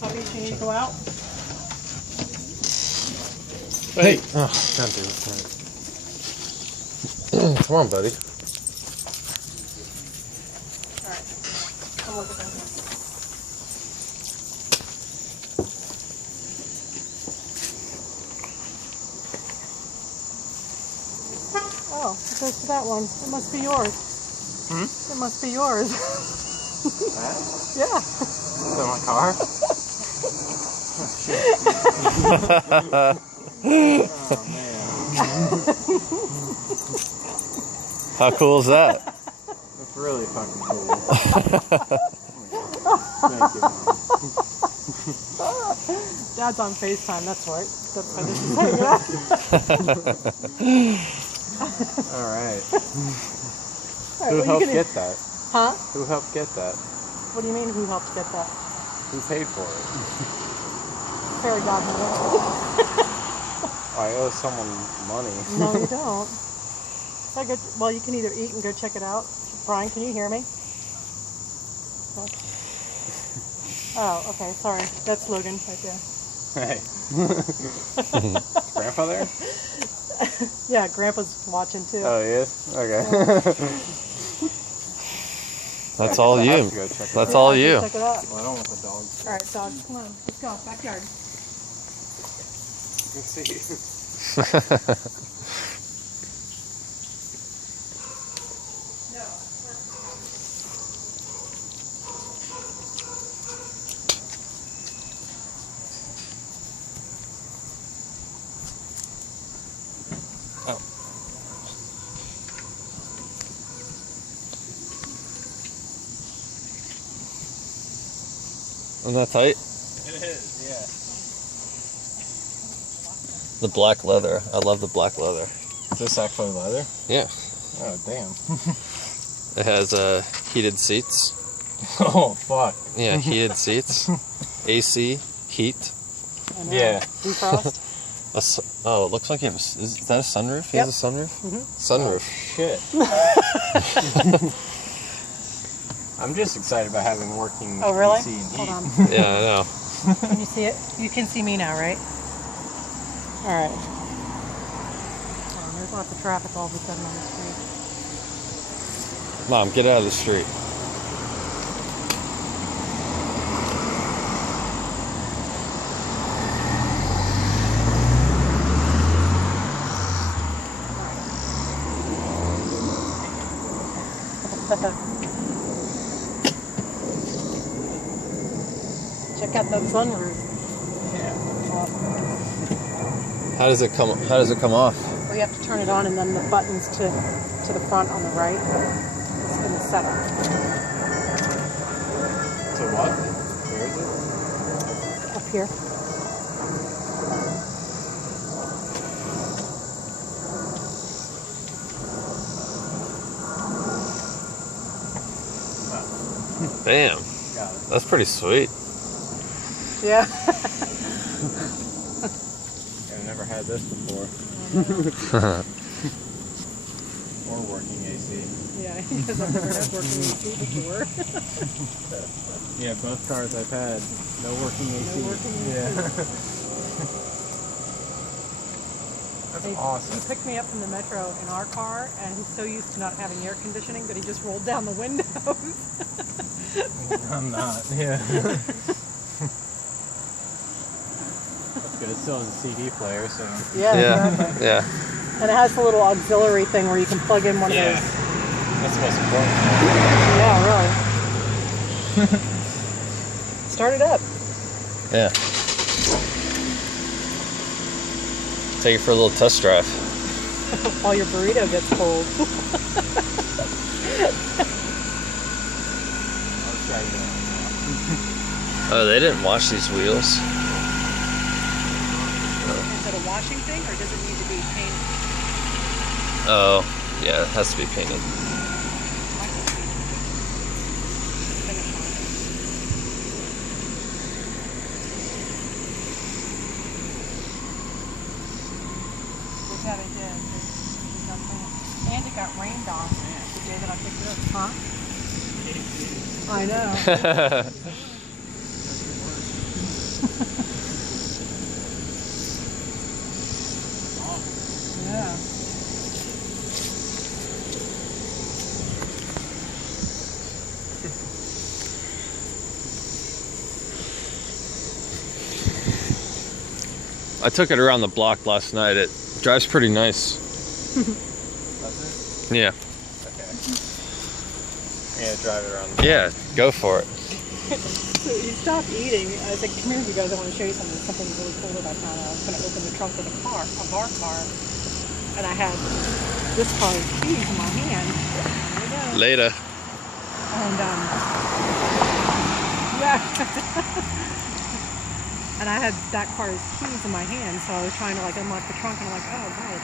Puppies, you need to go out? Hey! Oh, God damn it. Come on, buddy. Alright. Come look at them. Oh, it goes to that one. It must be yours. Hmm? It must be yours. That? Yeah. Is that my car? Oh, man. How cool is that? That's really fucking cool. Thank you, Mom. Dad's on FaceTime, that's right. That's why this is hanging out. Alright. Alright, Who well, helped you can- get that? Huh? Who helped get that? What do you mean, who helped get that? Who paid for it? Fairy godmother. I owe someone money. No, you don't. So well, you can either eat and go check it out. Brian, can you hear me? Oh, okay, sorry. That's Logan right there. Hey. Grandpa there? Yeah, Grandpa's watching too. Oh, he is? Okay. That's all I you. have to go check it That's out. all go you. Check it out. Well, I don't want the dogs. All right, dog, come on, let's go backyard. You can see. Oh. Isn't that tight? It is, yeah. The black leather. I love the black leather. Is this actually leather? Yeah. Oh, damn. It has heated seats. Oh, fuck. Yeah, heated seats. AC, heat. I know. Yeah. Defrost. Oh, it looks like he has. Is that a sunroof? He Yep. has a sunroof? Mhm. Sunroof. Shit. I'm just excited about having working Oh, really? AC and heat. Hold on. Yeah, I know. Can you see it? You can see me now, right? All right. Oh, there's lots of traffic all of a sudden on the street. Mom, get out of the street. Check out that sunroof. Yeah. Awesome. How does it come? How does it come off? Well, you have to turn it on, and then the buttons to the front on the right is in the setup. So what? Where is it? Up here. Damn, Got it. that's pretty sweet. Yeah. I've never had this before. Or working AC. Yeah, because I've never had working AC before. Yeah, both cars I've had, no working AC. No working AC. Yeah. That's He awesome. picked me up from the metro in our car, and he's so used to not having air conditioning that he just rolled down the windows. I'm not. Yeah. That's good. It still has a CD player, so. Yeah, exactly. Yeah. And it has the little auxiliary thing where you can plug in one of Yeah. those. That's the most important. Yeah, really. Start it up. Yeah. Take it for a little test drive. While your burrito gets cold. I'll try that. Oh, they didn't wash these wheels. Is it a washing thing, or does it need to be painted? Oh, yeah, it has to be painted. Yeah, they did. And it got rained on the day that I picked it up. Huh? I know. Yeah. I took it around the block last night. It drives pretty nice. Does Yeah. it? Okay. I'm gonna drive it around the Yeah, go for it. So he stopped eating. I was like, come here, you guys, I want to show you something. Something really cool that I found out. I was going to open the trunk of a car, of our car. And I had this car's keys in my hand. There we go. Later. And, yeah. And I had that car's keys in my hand, so I was trying to like unlock the trunk, and I'm like, oh god,